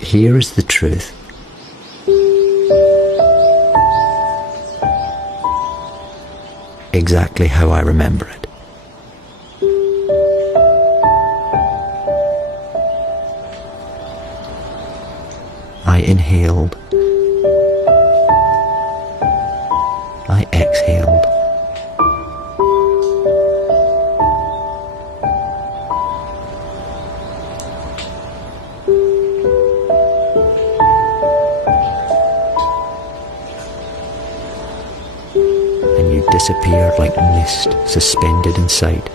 Here is the truth. Exactly how I remember it. I inhaled. I exhaled. And you disappeared like mist suspended in sight